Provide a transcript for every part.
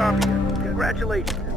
Copy. Congratulations.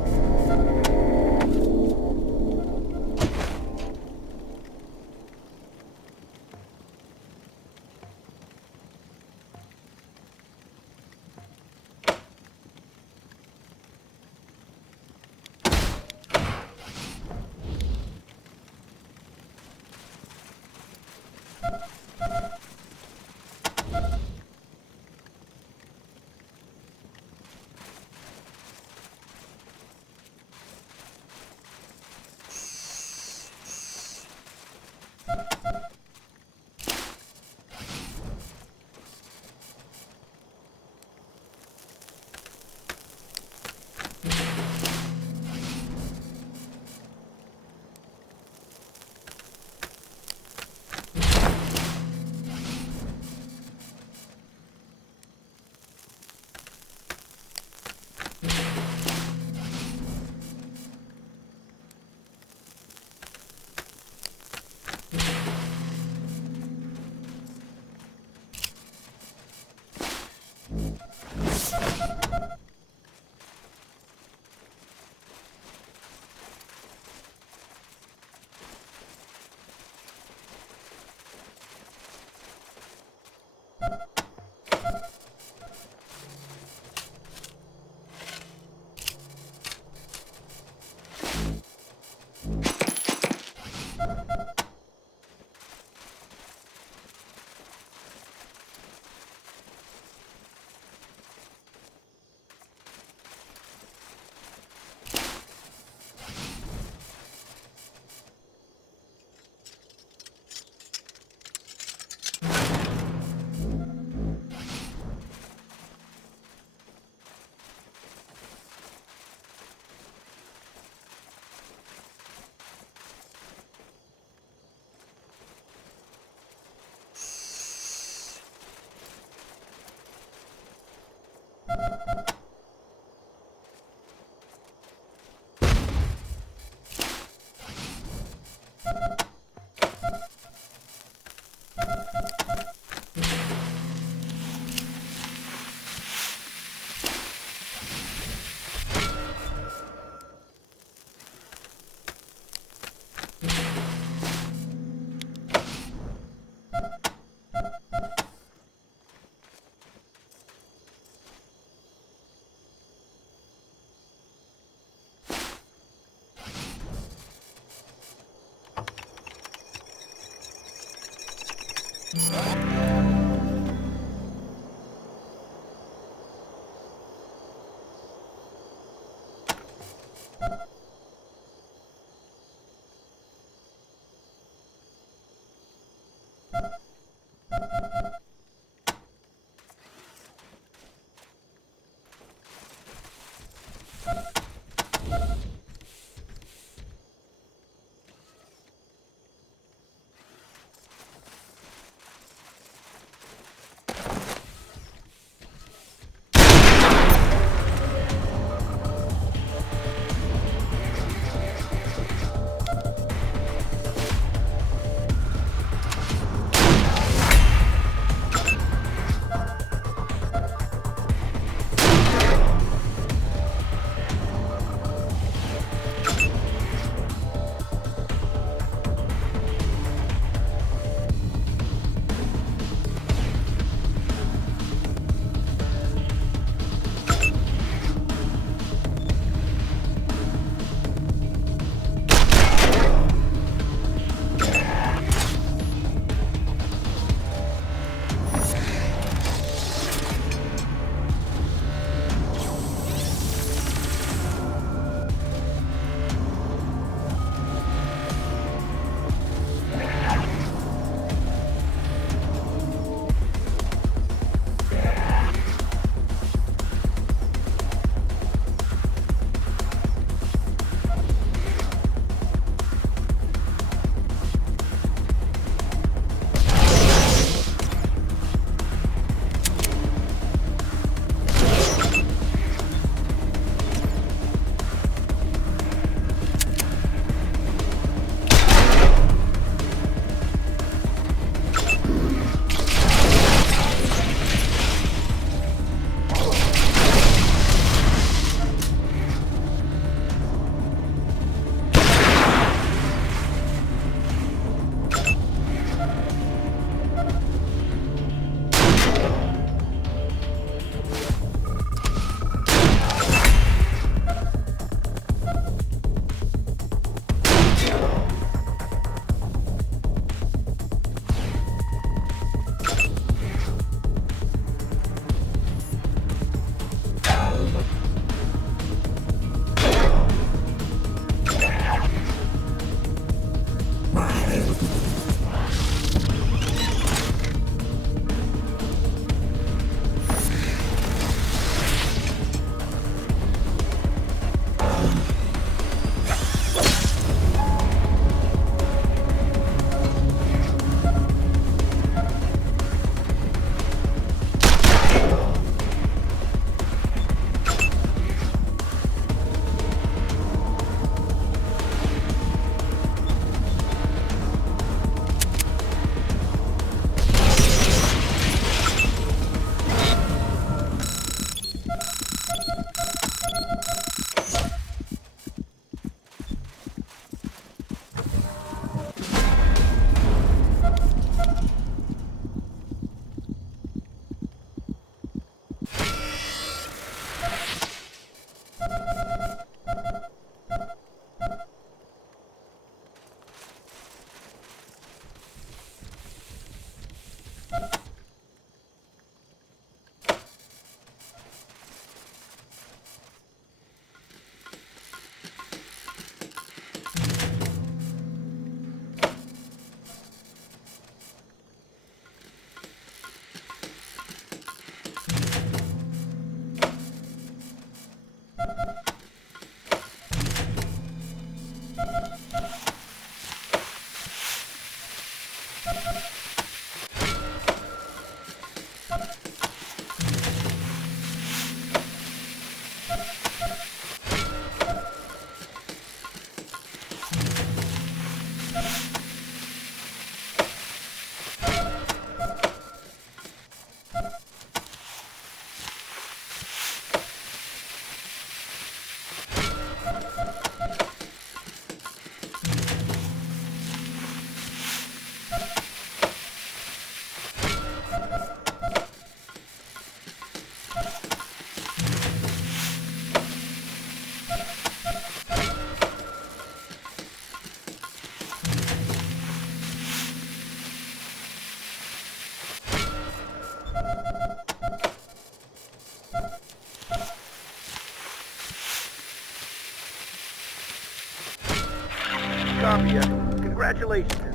Congratulations.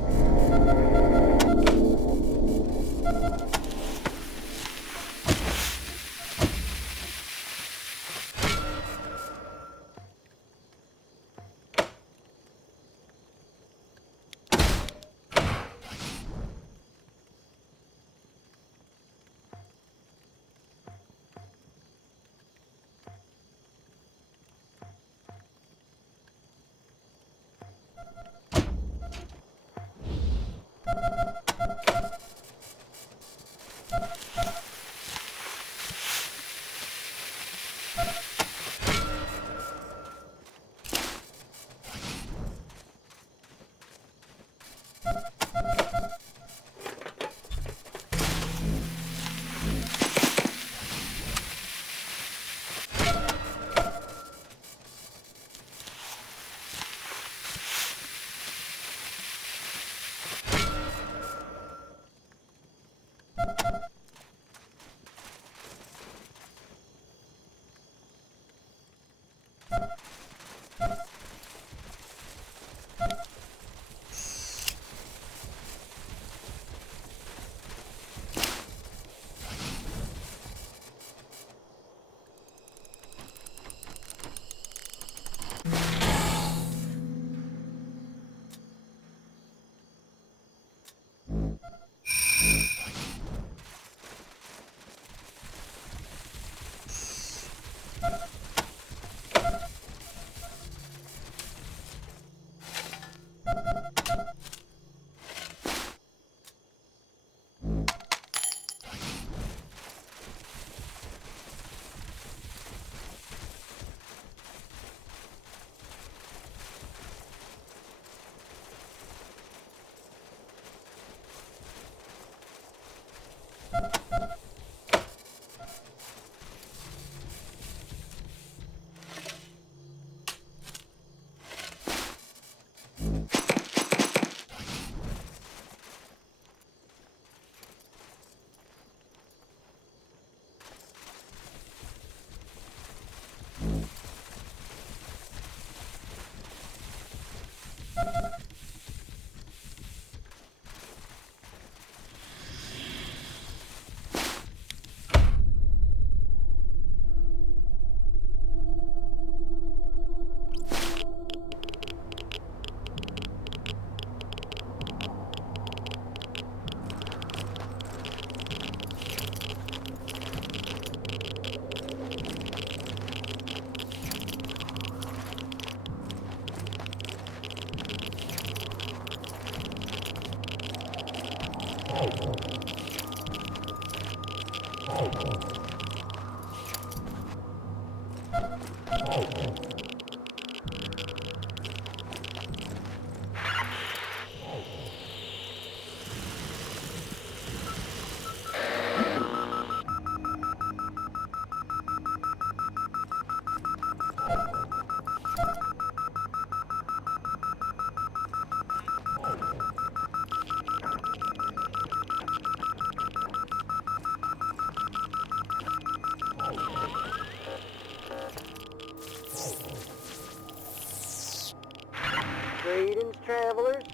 Greetings, travelers.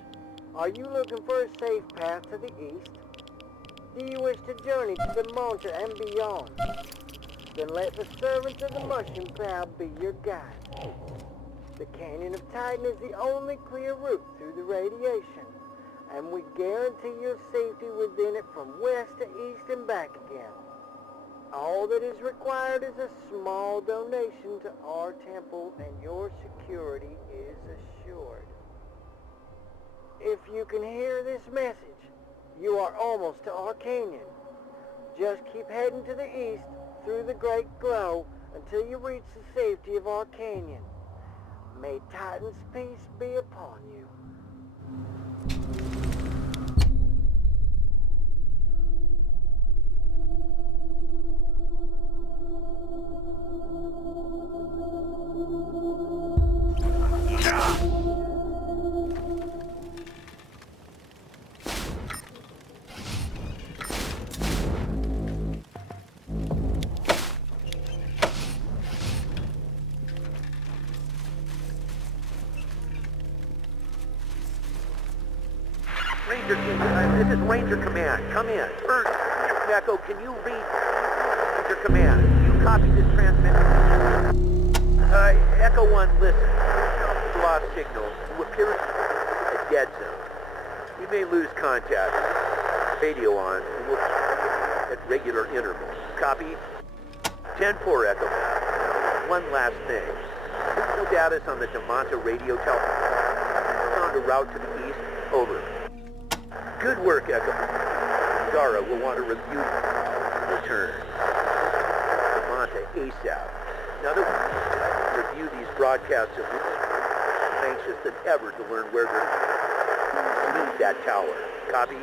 Are you looking for a safe path to the east? Do you wish to journey to the mountain and beyond? Then let the servants of the mushroom cloud be your guide. The Canyon of Titan is the only clear route through the radiation, and we guarantee your safety within it from west to east and back again. All that is required is a small donation to our temple, and your security is assured. If you can hear this message, you are almost to our canyon. Just keep heading to the east through the Great Glow until you reach the safety of our canyon. May Titan's peace be upon you. Ranger, this is Ranger Command. Come in. Urgent. Echo, can you read Ranger Command? You copy this transmission? Echo 1, listen. Lost signal. It appears a dead zone. We may lose contact. Radio on. And we'll at regular intervals. Copy? 10-4 Echo. One last thing. No status on the DeMonta radio telephone. On the route to the east. Over. Good work, Echo. Zara will want to review return. DeMonta ASAP. Now that we review these broadcasts of I'm anxious than ever to learn where to leave that tower. Copy?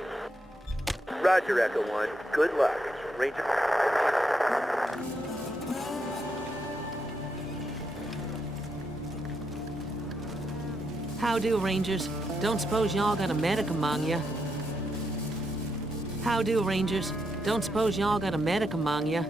Roger, Echo 1. Good luck. Ranger... How do, Rangers? Don't suppose y'all got a medic among ya? How do, Rangers? Don't suppose y'all got a medic among ya?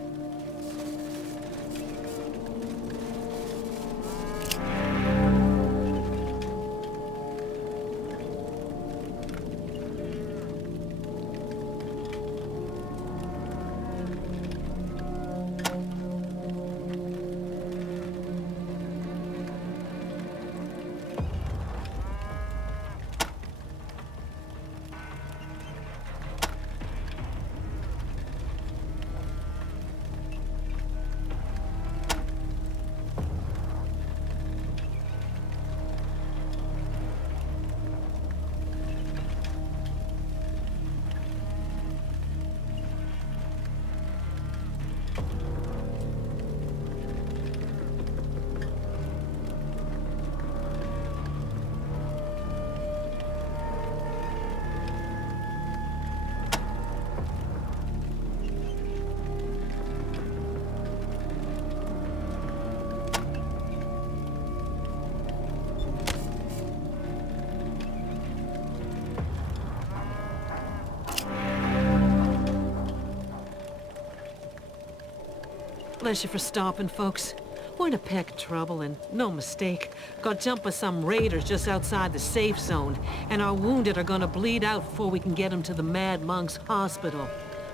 Bless you for stopping, folks. We're in a peck of trouble, and no mistake. Got jumped by some raiders just outside the safe zone, and our wounded are gonna bleed out before we can get them to the Mad Monk's hospital.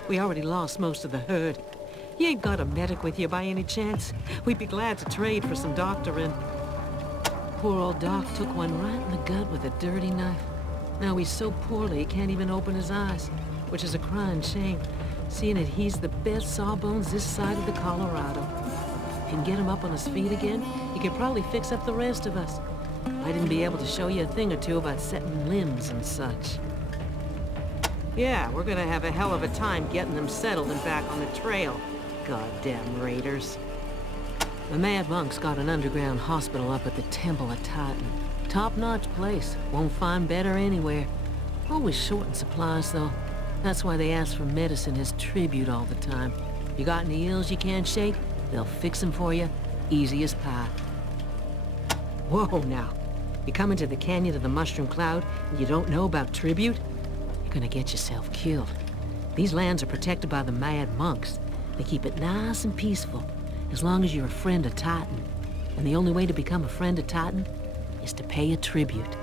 We already lost most of the herd. You ain't got a medic with you by any chance? We'd be glad to trade for some doctoring. Poor old Doc took one right in the gut with a dirty knife. Now he's so poorly he can't even open his eyes, which is a crying shame, seeing that he's the best sawbones this side of the Colorado. If you can get him up on his feet again, he could probably fix up the rest of us. I didn't be able to show you a thing or two about setting limbs and such. Yeah, we're gonna have a hell of a time getting them settled and back on the trail. Goddamn raiders. The Mad Monk's got an underground hospital up at the Temple of Titan. Top-notch place. Won't find better anywhere. Always short in supplies, though. That's why they ask for medicine as tribute all the time. You got any ills you can't shake? They'll fix them for you, easy as pie. Whoa, now. You come into the canyon of the Mushroom Cloud and you don't know about tribute? You're gonna get yourself killed. These lands are protected by the Mad Monks. They keep it nice and peaceful, as long as you're a friend of Titan. And the only way to become a friend of Titan is to pay a tribute.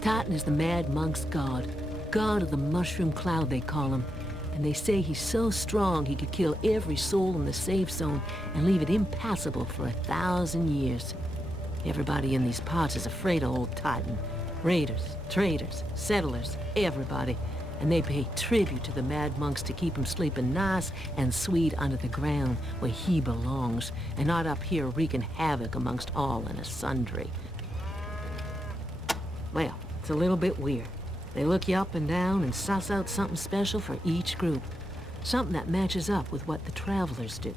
Titan is the Mad Monk's god. God of the Mushroom Cloud, they call him. And they say he's so strong he could kill every soul in the safe zone and leave it impassable for 1,000 years. Everybody in these parts is afraid of old Titan. Raiders, traders, settlers, everybody. And they pay tribute to the Mad Monks to keep him sleeping nice and sweet under the ground where he belongs, and not up here wreaking havoc amongst all and sundry. Well, it's a little bit weird. They look you up and down and suss out something special for each group. Something that matches up with what the travelers do.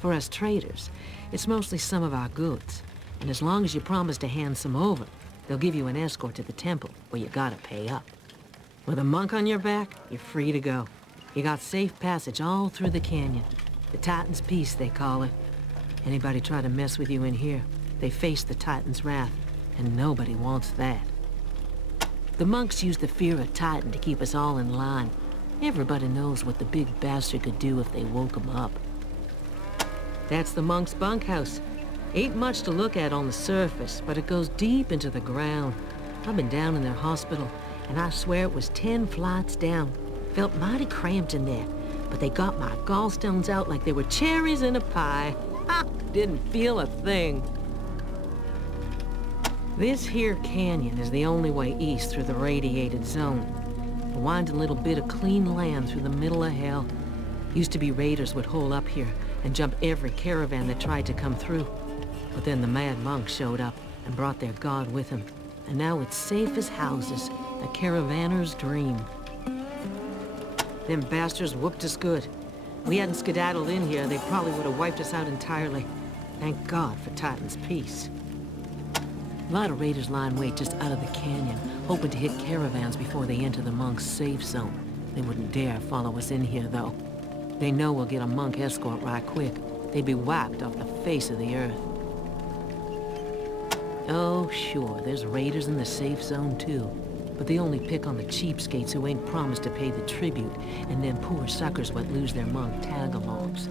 For us traders, it's mostly some of our goods. And as long as you promise to hand some over, they'll give you an escort to the temple where you gotta pay up. With a monk on your back, you're free to go. You got safe passage all through the canyon. The Titan's Peace, they call it. Anybody try to mess with you in here, they face the Titan's wrath, and nobody wants that. The monks use the fear of Titan to keep us all in line. Everybody knows what the big bastard could do if they woke him up. That's the monk's bunkhouse. Ain't much to look at on the surface, but it goes deep into the ground. I've been down in their hospital, and I swear it was 10 flights down. Felt mighty cramped in there, but they got my gallstones out like they were cherries in a pie. Ha! Didn't feel a thing. This here canyon is the only way east through the radiated zone. A winding little bit of clean land through the middle of hell. Used to be raiders would hole up here and jump every caravan that tried to come through. But then the mad monks showed up and brought their god with him. And now it's safe as houses, a caravanner's dream. Them bastards whooped us good. We hadn't skedaddled in here, they probably would have wiped us out entirely. Thank God for Titan's peace. A lot of raiders lie in wait just out of the canyon, hoping to hit caravans before they enter the monks' safe zone. They wouldn't dare follow us in here, though. They know we'll get a monk escort right quick. They'd be wiped off the face of the earth. Oh, sure, there's raiders in the safe zone, too. But they only pick on the cheapskates who ain't promised to pay the tribute, and them poor suckers what lose their monk tag-alongs.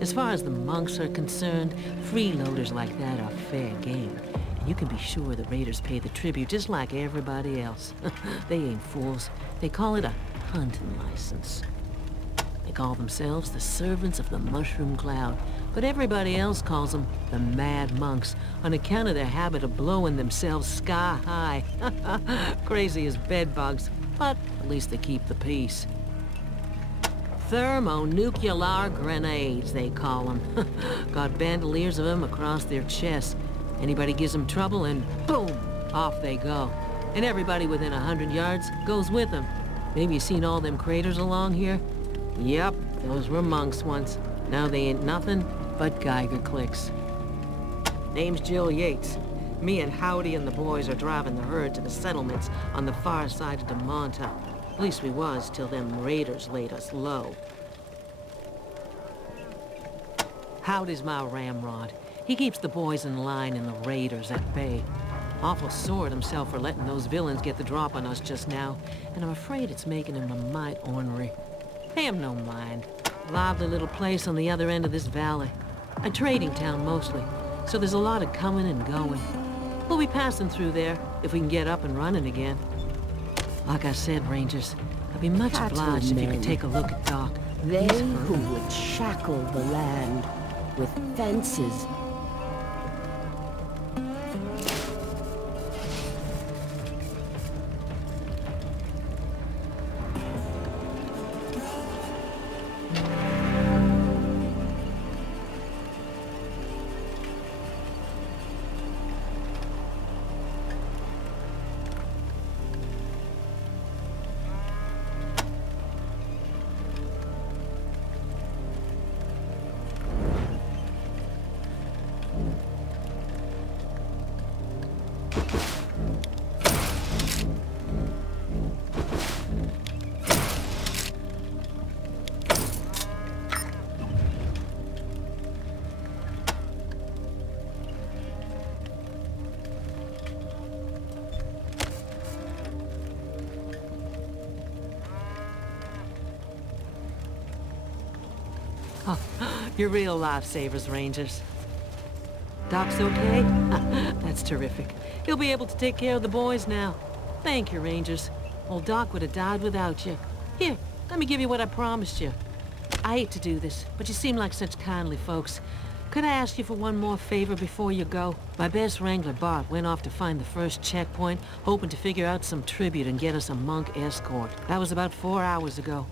As far as the monks are concerned, freeloaders like that are fair game. And you can be sure the raiders pay the tribute just like everybody else. They ain't fools. They call it a hunting license. They call themselves the servants of the mushroom cloud, but everybody else calls them the mad monks on account of their habit of blowing themselves sky high. Crazy as bedbugs, but at least they keep the peace. Thermonuclear grenades, they call them. Got bandoliers of them across their chests. Anybody gives them trouble and boom, off they go. And everybody within 100 yards goes with them. Maybe you seen all them craters along here? Yep, those were monks once. Now they ain't nothing but Geiger clicks. Name's Jill Yates. Me and Howdy and the boys are driving the herd to the settlements on the far side of DeMonta. At least we was till them raiders laid us low. Howdy's my ramrod. He keeps the boys in line and the raiders at bay. Awful sore at himself for letting those villains get the drop on us just now, and I'm afraid it's making him a mite ornery. Pay him no mind. Lively little place on the other end of this valley. A trading town mostly, so there's a lot of coming and going. We'll be passing through there if we can get up and running again. Like I said, Rangers, I'd be much obliged if you could take a look at Doc. They who would shackle the land with fences. Oh, you're real lifesavers, Rangers. Doc's okay? That's terrific. He'll be able to take care of the boys now. Thank you, Rangers. Old Doc would have died without you. Here, let me give you what I promised you. I hate to do this, but you seem like such kindly folks. Could I ask you for one more favor before you go? My best wrangler, Bart, went off to find the first checkpoint, hoping to figure out some tribute and get us a monk escort. That was about 4 hours ago.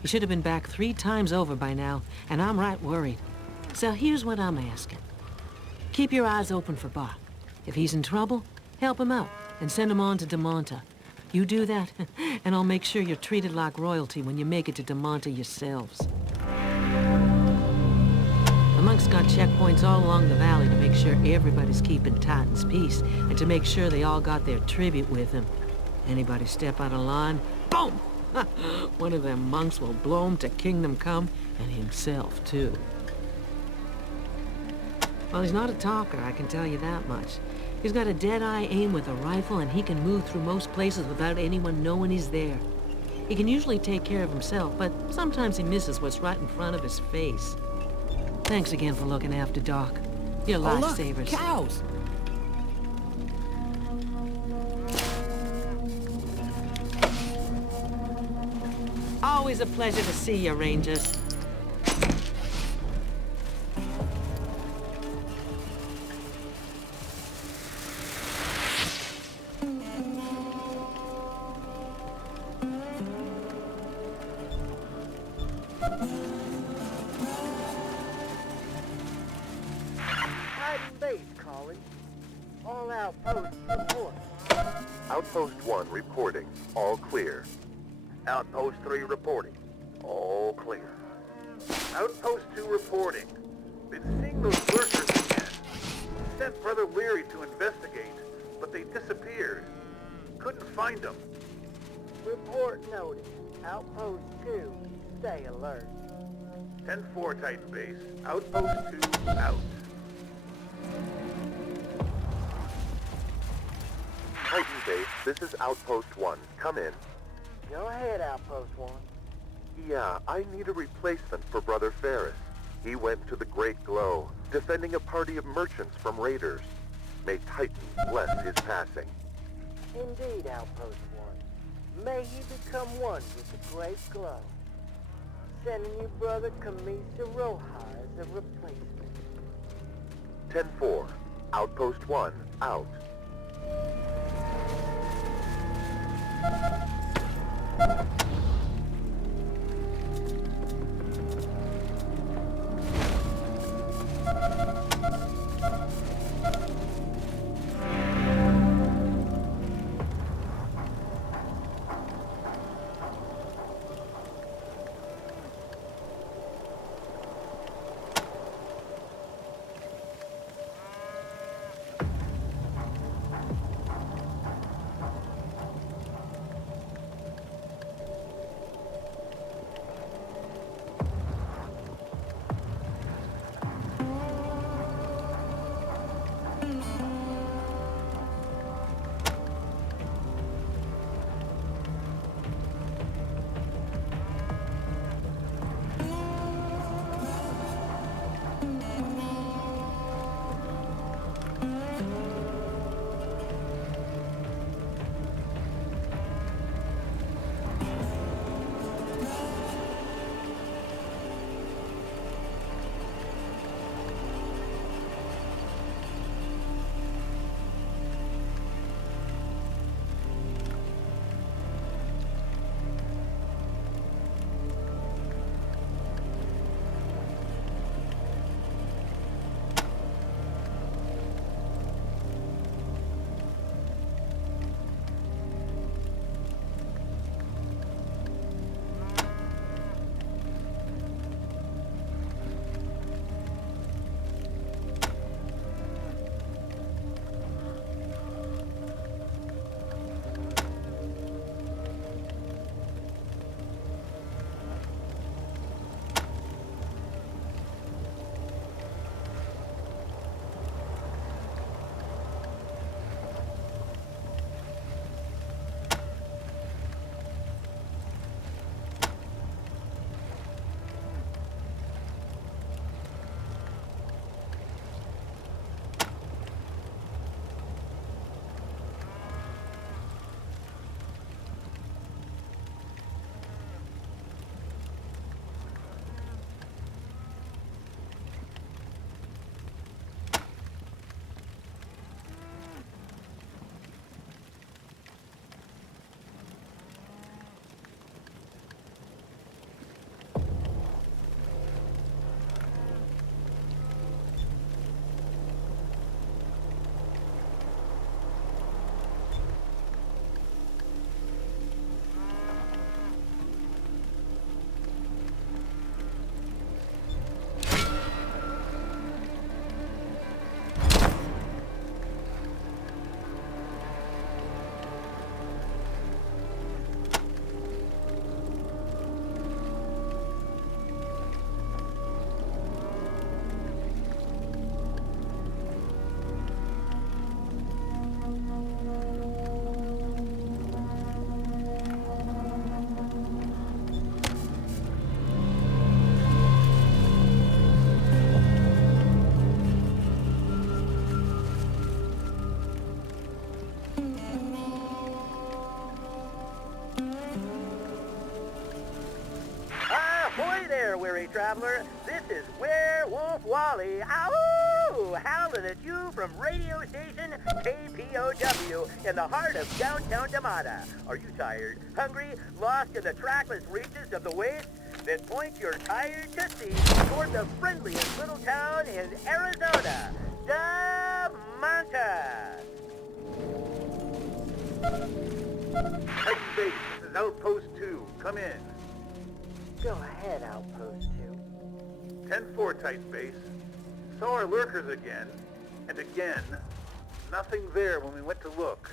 He should have been back 3 times over by now, and I'm right worried. So here's what I'm asking. Keep your eyes open for Bart. If he's in trouble, help him out and send him on to DeMonta. You do that, and I'll make sure you're treated like royalty when you make it to DeMonta yourselves. The monks got checkpoints all along the valley to make sure everybody's keeping Titan's peace, and to make sure they all got their tribute with them. Anybody step out of line, boom! One of them monks will blow him to kingdom come, and himself, too. Well, he's not a talker, I can tell you that much. He's got a dead-eye aim with a rifle, and he can move through most places without anyone knowing he's there. He can usually take care of himself, but sometimes he misses what's right in front of his face. Thanks again for looking after Doc. You're lifesavers. Look, cows! Always a pleasure to see you, Rangers. Titan base calling. All outposts report. Outpost 1 reporting. All clear. Outpost 3 reporting. All clear. Outpost 2 reporting. Been seeing those lurkers again. Sent Brother Leary to investigate, but they disappeared. Couldn't find them. Report noted. Outpost 2, stay alert. 10-4 Titan Base. Outpost 2 out. Titan Base, this is Outpost 1. Come in. Go ahead, Outpost 1. Yeah, I need a replacement for Brother Ferris. He went to the Great Glow, defending a party of merchants from raiders. May Titan bless his passing. Indeed, Outpost 1. May he become one with the Great Glow. Sending you Brother Camisa Roja as a replacement. 10-4. Outpost 1, out. weary traveler. This is Werewolf Wally. Ow! Howling at you from radio station KPOW in the heart of downtown Damata. Are you tired, hungry, lost in the trackless reaches of the waste? Then point your tired tootsie toward the friendliest little town in Arizona, Damanta. Titan Base, this is Outpost 2. Come in. Go ahead, Outpost 2. 10-4, Titan Base. Saw our lurkers again. And again. Nothing there when we went to look.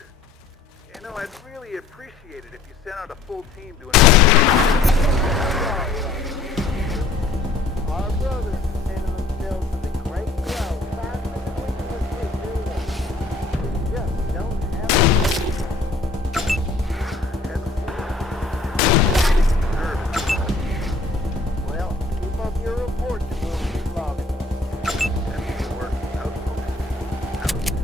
You know, I'd really appreciate it if you sent out a full team to Our brothers sending themselves to the great glow faster than we can do them. We just don't have Well, keep up your reports and we'll keep logging. 10-4, Outpost. Out.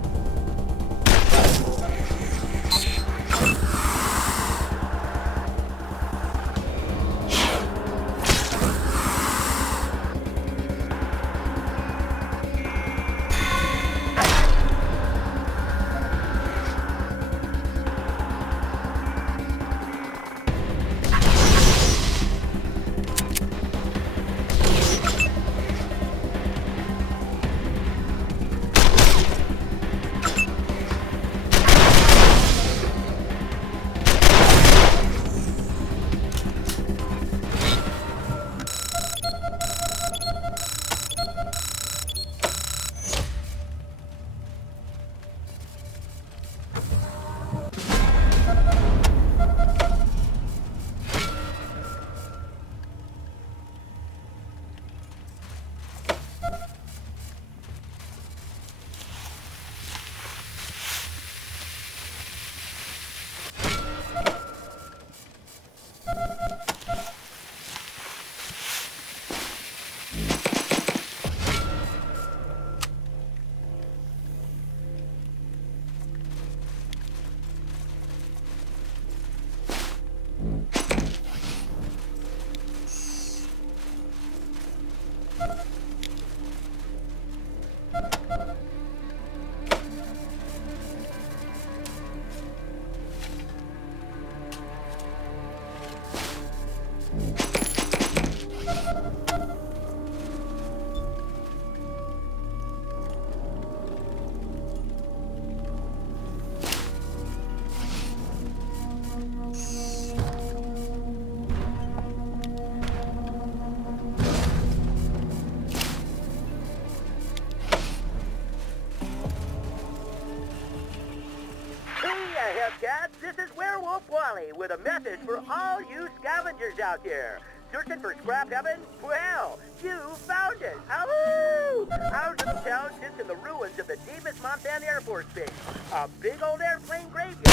Hellcats, this is Werewolf Wally with a message for all you scavengers out there. Searching for scrap heaven? Well, you found it. Ahoo! Our little town sits in the ruins of the deepest Montana Air Force Base. A big old airplane graveyard.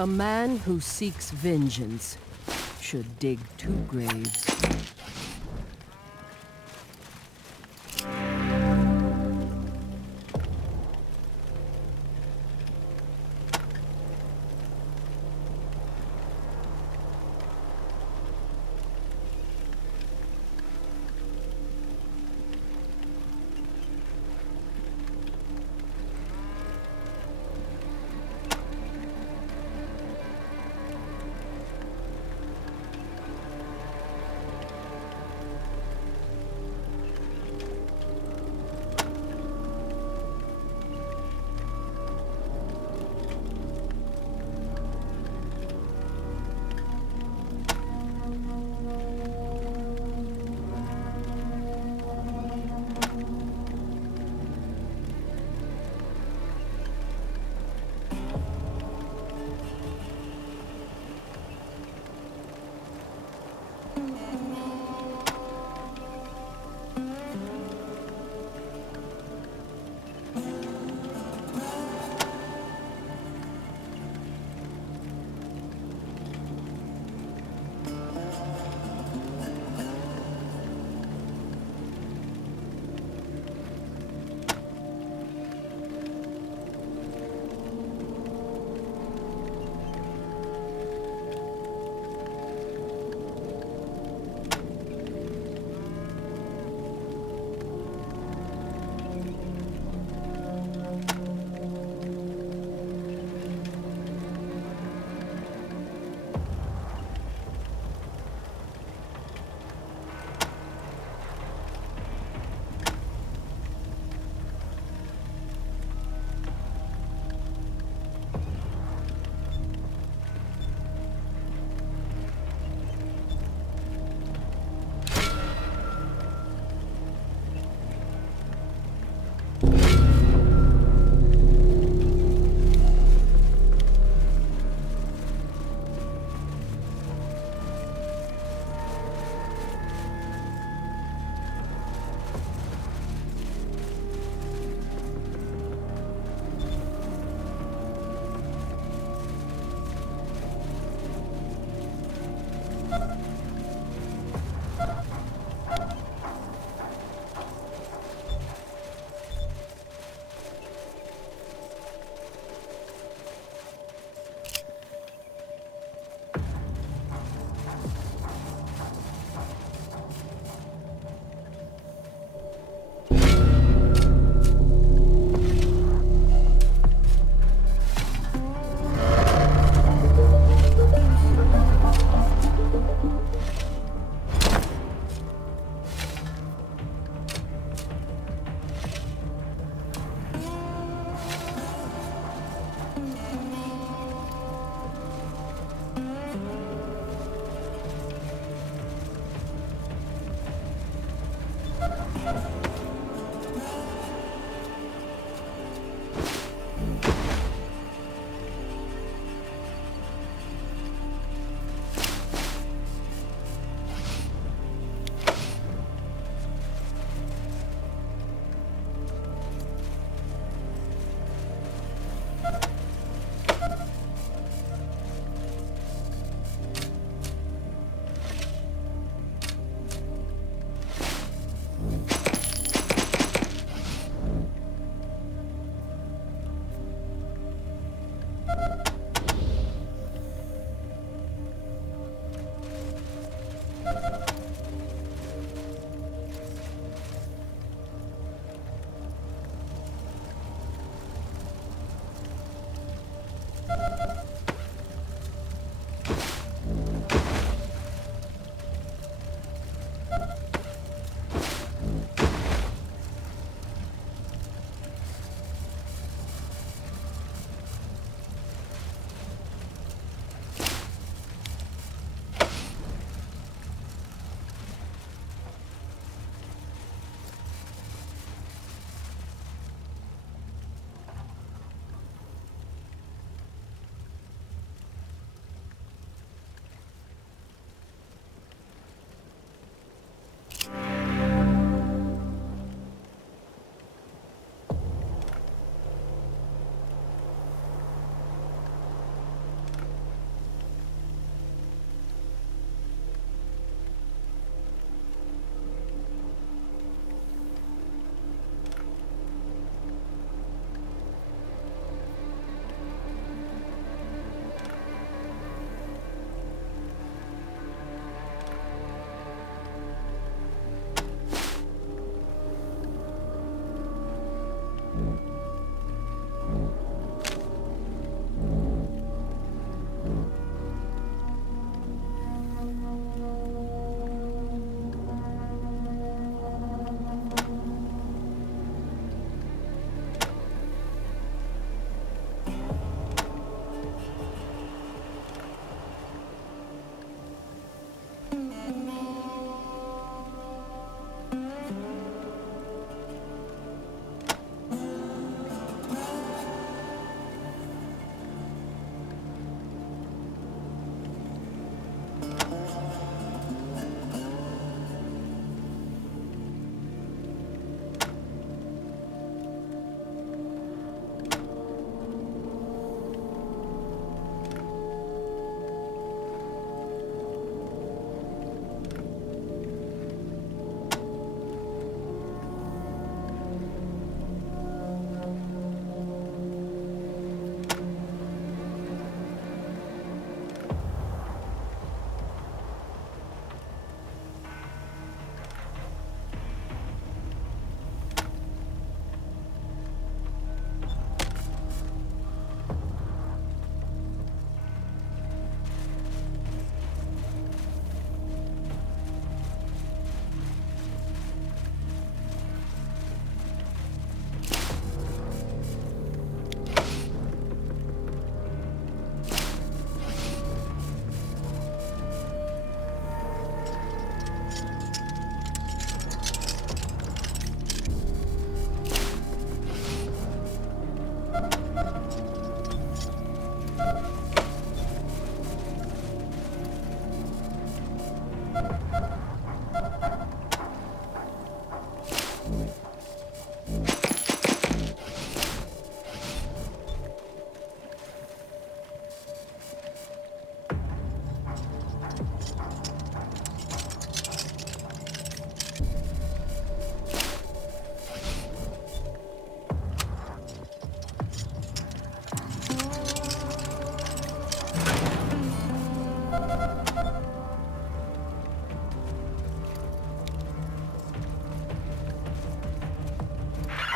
A man who seeks vengeance should dig 2 graves.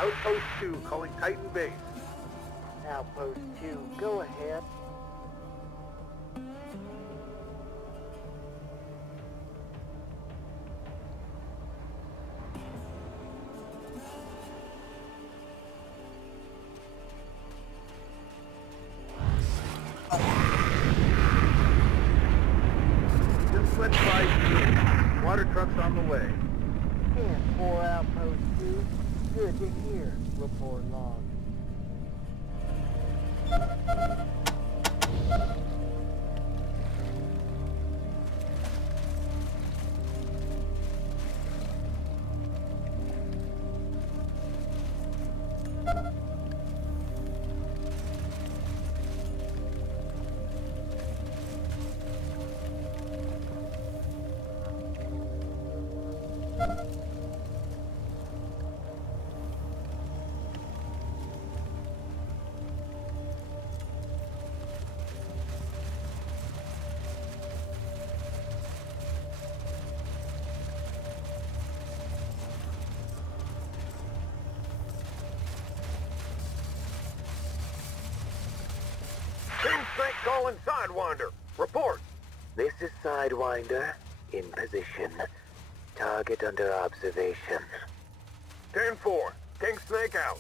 Outpost 2, calling Titan Base. Outpost 2, go ahead. Just went by. Water truck's on the way. 10-4 Outpost 2, good to hear. Report log. Team Snake calling Sidewinder. Report. This is Sidewinder, in position. Target under observation. 10-4. King Snake out.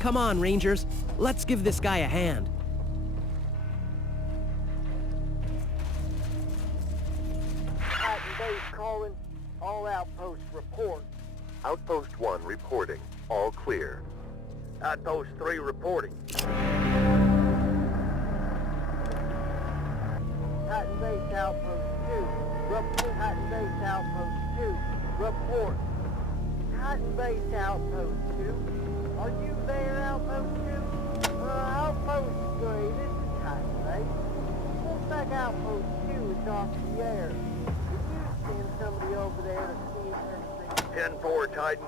Come on, Rangers. Let's give this guy a hand. Titan Base calling. All outposts report. Outpost 1 reporting. All clear. Outpost 3 reporting. Titan Base Outpost 2, report. Titan Base Outpost 2, report. Titan Base Outpost 2, are you there, Outpost 2? Outpost 3, this is Titan Base. Wolfpack Outpost 2 is off the air. Could you send somebody over there to see if everything... 10-4, Titan.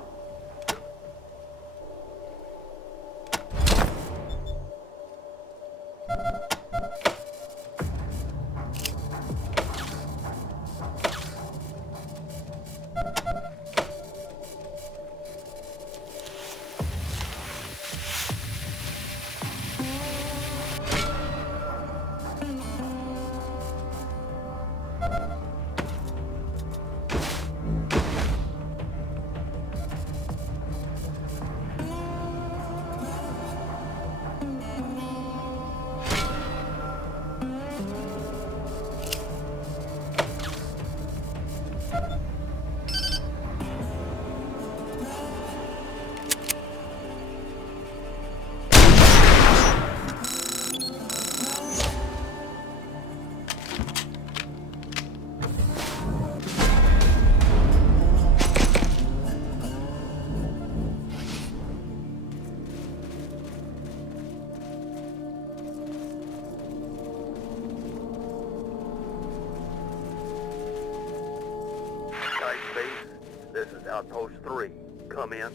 Outpost 3, come in.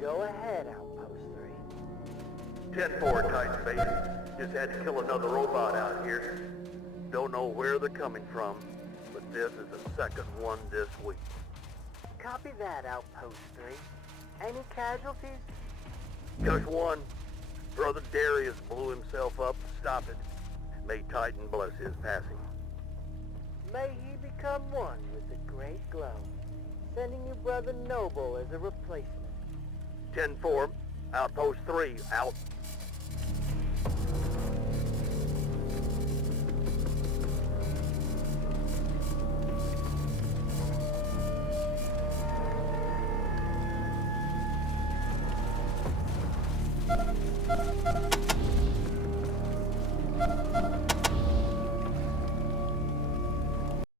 Go ahead, Outpost 3. 10-4, Titan Base. Just had to kill another robot out here. Don't know where they're coming from, but this is the second one this week. Copy that, Outpost 3. Any casualties? Just one. Brother Darius blew himself up to stop it. May Titan bless his passing. May he become one with the Great Glow. Sending you Brother Noble as a replacement. 10-4, Outpost 3, out.